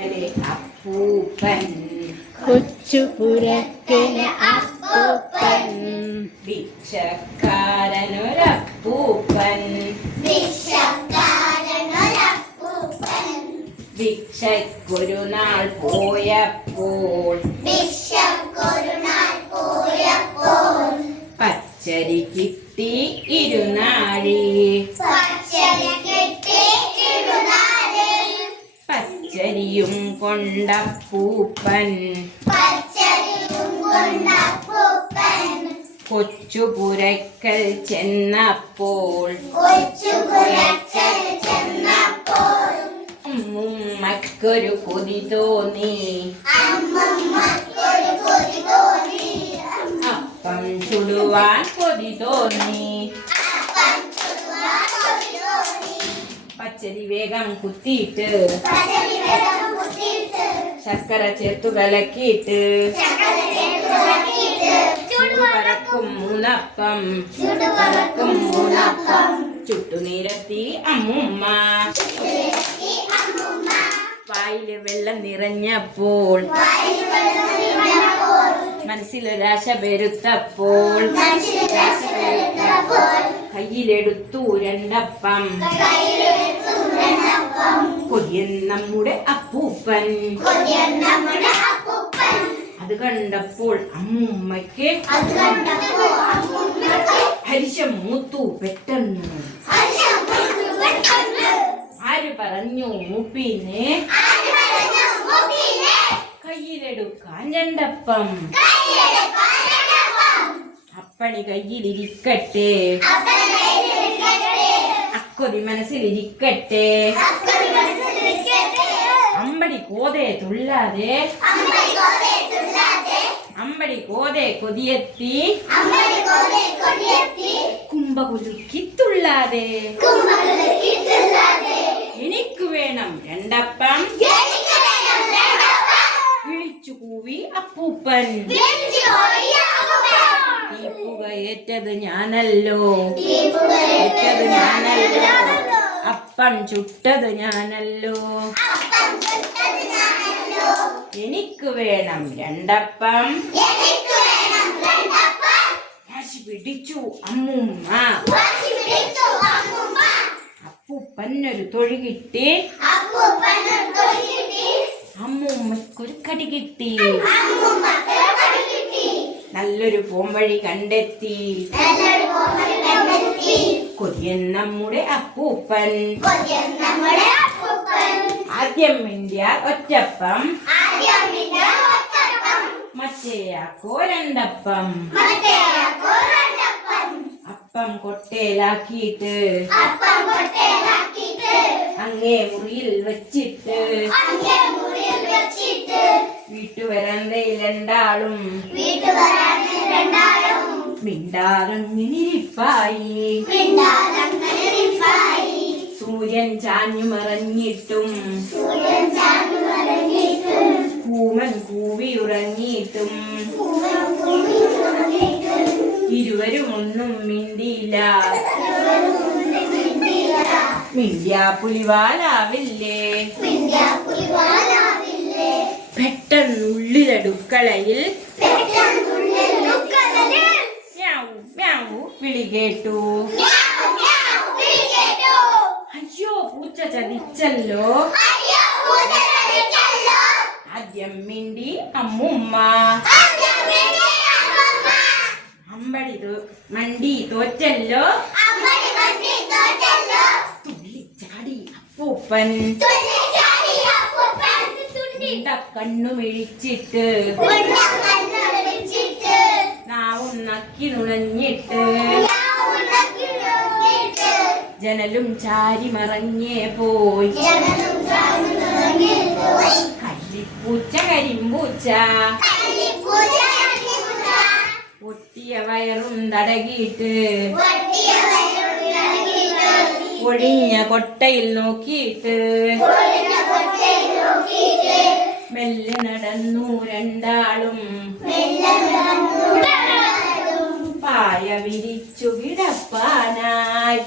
അപ്പൂപ്പൻ കൊച്ചുപുരക്കന് അപ്പൂപ്പൻ ഭിക്ഷക്കാരനൊരപ്പൂപ്പൻ ഭിക്ഷയ്ക്കൊരു നാൾ പോയപ്പോൾ പച്ചരി കിട്ടി ഇരുനാഴി പച്ചരിയും കൊണ്ടപ്പൂപ്പൻ കൊച്ചുപുരക്കൽ ചെന്നപ്പോൾ അമ്മൂമ്മക്കൊരു കൊതി തോന്നി അപ്പം ചുടുവാൻ കൊതി തോന്നി പച്ചരി വേഗം കുത്തിയിട്ട് ശർക്കര ചേർത്തു കലക്കിയിട്ട് ചുടുപറക്കും മൂന്നപ്പം ചുട്ടുനിരത്തി അമ്മൂമ്മ വായില് വെള്ളം നിറഞ്ഞപ്പോൾ മനസ്സിലൊരാശ പെരുത്തപ്പോൾ കയ്യിലെടുത്തു രണ്ടപ്പം കൊതിയൻ നമ്മുടെ അപ്പൂപ്പൻ അത് കണ്ടപ്പോൾ അമ്മൂമ്മയ്ക്ക് ഹരിശം മൂത്തു പെട്ടെന്ന് ആര് പറഞ്ഞു മൂപ്പിനെ കയ്യിലെടുക്കാൻ രണ്ടപ്പം അപ്പണി കയ്യിലിരിക്കട്ടെ അക്കൊതി മനസ്സിലിരിക്കട്ടെ അമ്പടി കോതേ തുള്ളാതെ അമ്പടി കോതേ കൊതിയെത്തി കുമ്പകുലുക്കി തുള്ളാതെ എനിക്ക് വേണം രണ്ടപ്പം വിളിച്ചു കൂവി അപ്പൂപ്പൻ തീപ്പുകയേറ്റത് ഞാനല്ലോ അപ്പം ചുട്ടത് ഞാനല്ലോ എനിക്ക് വേണം രണ്ടപ്പം വാശി പിടിച്ചു അമ്മൂമ്മ അപ്പൂപ്പനൊരു തൊഴി കിട്ടി അമ്മൂമ്മക്കൊരു കടി കിട്ടി നല്ലൊരു പോംവഴി കണ്ടെത്തി കൊതിയൻ നമ്മുടെ അപ്പൂപ്പൻ ആദ്യം മിണ്ടിയ ഒറ്റപ്പം മറ്റേയാക്കോ രണ്ടപ്പം അപ്പം കൊട്ടയിലാക്കിയിട്ട് അങ്ങേ മുറിയിൽ വെച്ചിട്ട് വീട്ടുവരാന്തയിൽ രണ്ടാളും മിണ്ടാറങ്ങിരിപ്പായി സൂര്യൻ ചാഞ്ഞു മറഞ്ഞിട്ടും കൂമൻ കൂവിയുറങ്ങിയിട്ടും ഇരുവരും ഒന്നും മിണ്ടിയില്ല മിണ്ടിയാ പുലിവാലാവില്ലേ പെട്ടെന്നുള്ളിലടുക്കളയിൽ വിളി കേട്ടു അയ്യോ പൂച്ച ചതിച്ചല്ലോ ആദ്യം മിണ്ടി അമ്മൂമ്മ അമ്പടി മണ്ടി തോറ്റല്ലോ തുള്ളിച്ചാടി അപ്പൂപ്പൻ കണ്ണു മിഴിച്ചിട്ട് നാവും നക്കി നുണഞ്ഞിട്ട് ജനലും ചാരി മറഞ്ഞേ പോയി കല്ലിപ്പൂച്ച കരിമ്പൂച്ച പൊട്ടിയ വയറും തടകിയിട്ട് ഒഴിഞ്ഞ കൊട്ടയിൽ നോക്കിയിട്ട് മെല്ലെ നടന്നു രണ്ടാളും പായ വിരിച്ചു കിടപ്പാനായി